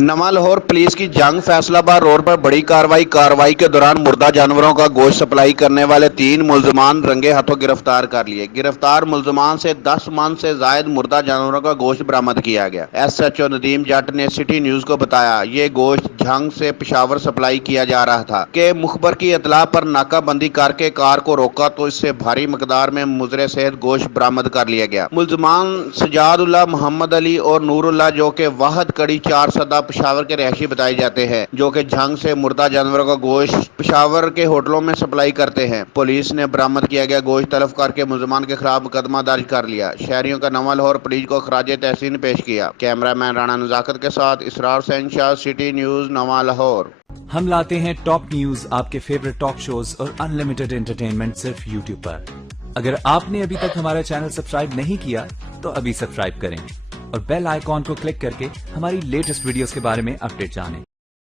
नवा लाहौर पुलिस की जंग फैसलाबाद रोड पर बड़ी कार्रवाई के दौरान मुर्दा जानवरों का गोश्त सप्लाई करने वाले 3 मुलजमान रंगे हाथों गिरफ्तार कर लिए। गिरफ्तार मुलजमान से 10 मन से जायद मुर्दा जानवरों का गोश्त बरामद किया गया। SHO नदीम जट ने सिटी न्यूज को बताया, ये गोश्त झंग से पेशावर सप्लाई किया जा रहा था कि मुखबर की इतला पर नाकाबंदी करके कार को रोका तो इससे भारी मकदार में मुजरे सहित गोश्त बरामद कर लिया गया। मुलजमान सजादुल्लाह, मोहम्मद अली और नूरुल्लाह जो के वाहद कड़ी 4 सदा पेशावर के रहायशी बताए जाते हैं, जो कि झंग से मुर्दा जानवरों का गोश्त पेशावर के होटलों में सप्लाई करते हैं। पुलिस ने बरामद किया गया गोश्त तलब करके मुलजमान के खिलाफ मुकदमा दर्ज कर लिया। शहरियों का नवा लाहौर पुलिस को खराज तहसीन पेश किया। कैमरामैन राणा नजाकत के साथ इसरार हुसैन शाह, सिटी न्यूज, नवा लाहौर। हम लाते हैं टॉप न्यूज, आपके फेवरेट टॉक शोज और अनलिमिटेड एंटरटेनमेंट सिर्फ यूट्यूब पर। अगर आपने अभी तक हमारा चैनल सब्सक्राइब नहीं किया तो अभी सब्सक्राइब करें और बेल आइकॉन को क्लिक करके हमारी लेटेस्ट वीडियोस के बारे में अपडेट जानें।